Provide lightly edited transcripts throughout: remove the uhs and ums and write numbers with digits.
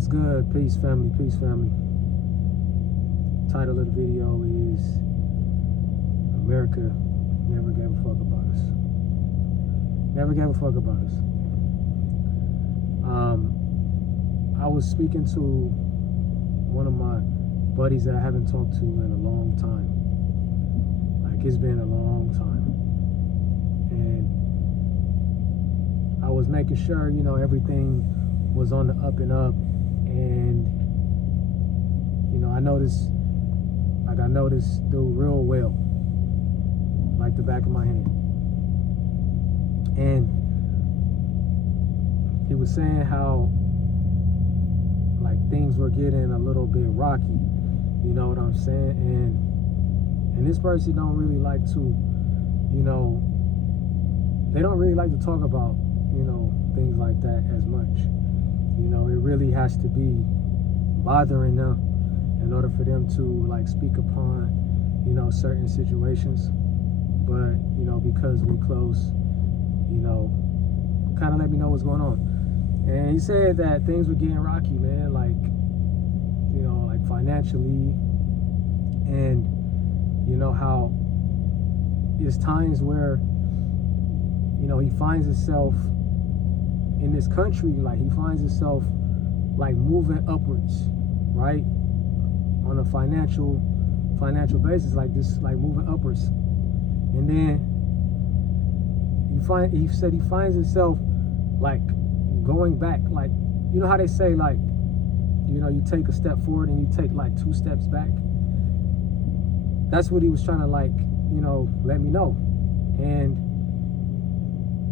What's good? Peace, family. Peace, family. Title of the video is America Never Gave a Fuck About Us. Never gave a fuck about us. I was speaking to one of my buddies that I haven't talked to in a long time. Like, it's been a long time. And I was making sure, everything was on the up and up. And, I know this dude real well, like the back of my hand. And he was saying how, like, things were getting a little bit rocky, you know what I'm saying? And this person don't really like to, they don't really like to talk about, things like that as much. It really has to be bothering them in order for them to, like, speak upon, certain situations. But, because we close, kind of let me know what's going on. And he said that things were getting rocky, man, like, like financially. And, how there's times where, he finds himself in this country, like, he finds himself, like, moving upwards, right? On a financial basis, like this, like moving upwards. And then he said he finds himself, like, going back, like, how they say, like, you take a step forward and you take, like, 2 steps back. That's what he was trying to, like, let me know. And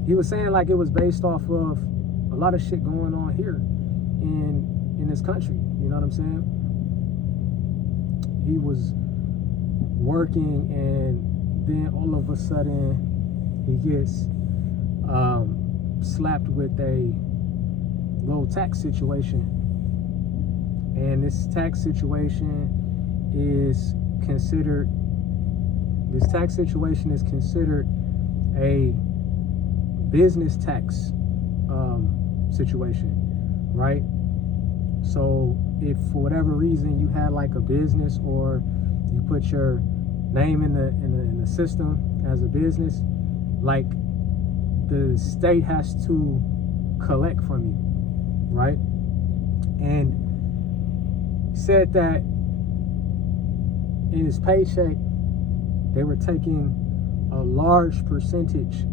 he was saying, like, it was based off of a lot of shit going on here in this country. You know what I'm saying? He was working, and then all of a sudden he gets slapped with a little tax situation. And this tax situation is considered a business tax situation, right? So if for whatever reason you had, like, a business, or you put your name in the system as a business, like, the state has to collect from you, right? And said that in his paycheck they were taking a large percentage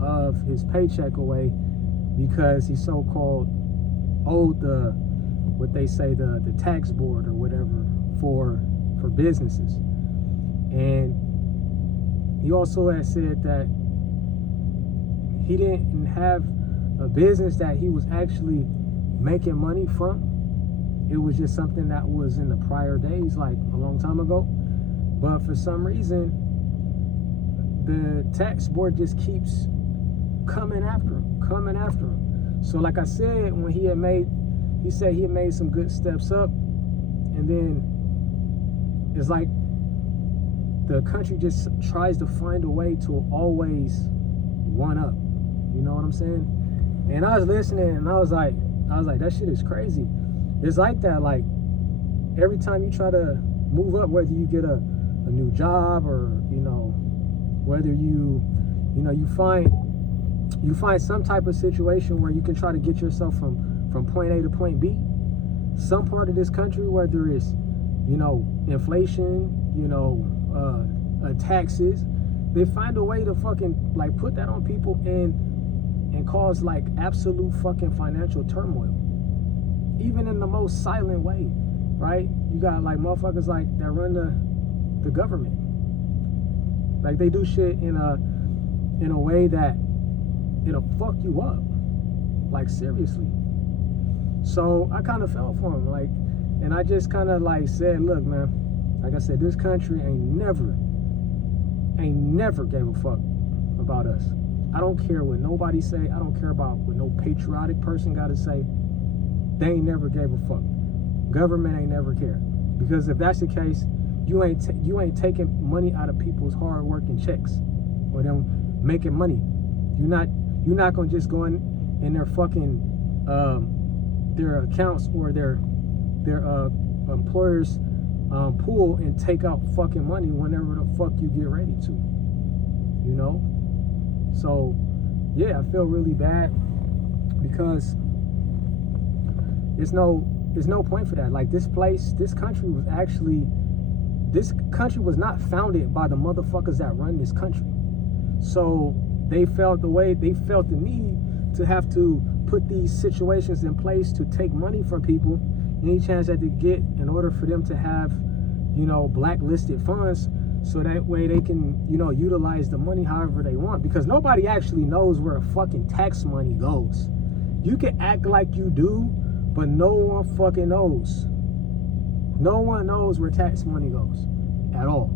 of his paycheck away because he so-called owed what they say the tax board or whatever for businesses. And he also had said that he didn't have a business that he was actually making money from. It was just something that was in the prior days, like a long time ago. But for some reason, the tax board just keeps coming after him. So, like I said, when he said he had made some good steps up, and then it's like the country just tries to find a way to always one up. You know what I'm saying? And I was listening, and I was like, that shit is crazy. It's like that, like, every time you try to move up, whether you get a new job, or, whether you find some type of situation where you can try to get yourself from point A to point B. Some part of this country, whether it's, inflation, taxes, they find a way to fucking, like, put that on people and cause, like, absolute fucking financial turmoil, even in the most silent way, right? You got, like, motherfuckers, like, that run the government, like, they do shit in a way that it'll fuck you up, like, seriously. So I kind of fell for him, like, and I just kind of, like, said, look, man, like I said, this country ain't never gave a fuck about us. I don't care what nobody say. I don't care about what no patriotic person got to say. They ain't never gave a fuck. Government ain't never cared. Because if that's the case, you ain't taking money out of people's hard working checks, or them making money. You're not gonna just go in their fucking their accounts or their employers pool and take out fucking money whenever the fuck you get ready to, you know. So yeah, I feel really bad because there's no point for that. Like, this country was not founded by the motherfuckers that run this country. So they felt the need to have to put these situations in place to take money from people any chance that they get in order for them to have, you know, blacklisted funds, so that way they can, you know, utilize the money however they want, because nobody actually knows where fucking tax money goes. You can act like you do, but no one fucking knows. No one knows where tax money goes at all.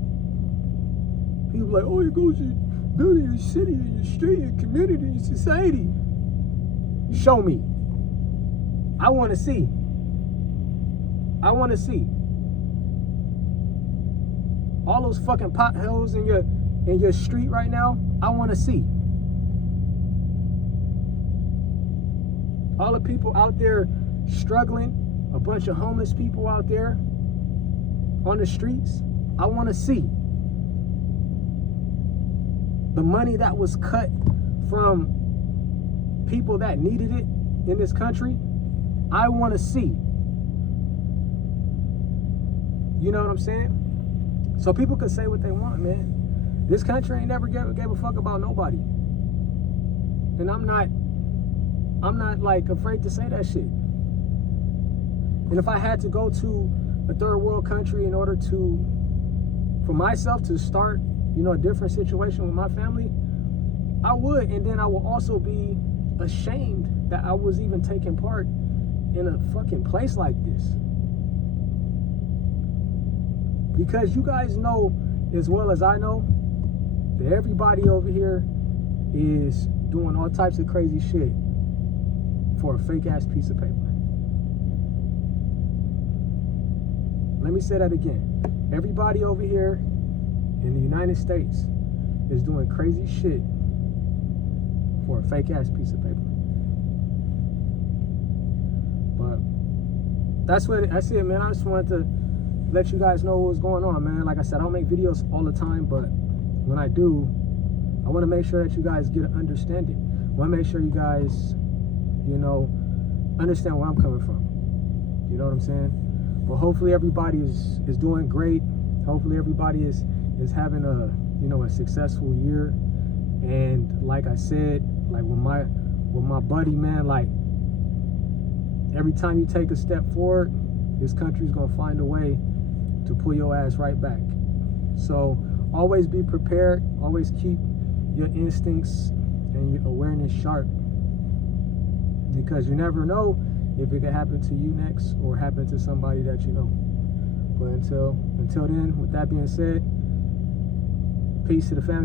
People like, oh, it goes to building your city and your street and community and society. Show me. I want to see. I want to see. All those fucking potholes in your street right now, I want to see. All the people out there struggling, a bunch of homeless people out there on the streets, I want to see. The money that was cut from people that needed it in this country, I want to see. You know what I'm saying? So people can say what they want, man. This country ain't never gave a fuck about nobody. And I'm not like afraid to say that shit. And if I had to go to a third world country in order for myself to start, you know, a different situation with my family, I would. And then I will also be ashamed that I was even taking part in a fucking place like this. Because you guys know as well as I know that everybody over here is doing all types of crazy shit for a fake ass piece of paper. Let me say that again. Everybody over here in the United States is doing crazy shit for a fake ass piece of paper. But that's it, man. I just wanted to let you guys know what's going on, man. Like I said, I don't make videos all the time, but when I do, I want to make sure that you guys get an understanding. I want to make sure you guys, you know, understand where I'm coming from. You know what I'm saying? But hopefully everybody is doing great. Hopefully everybody is having a successful year. And like I said, like with my buddy, man, like every time you take a step forward, this country's gonna find a way to pull your ass right back. So always be prepared. Always keep your instincts and your awareness sharp, because you never know if it could happen to you next or happen to somebody that you know. But until then, with that being said, peace to the family.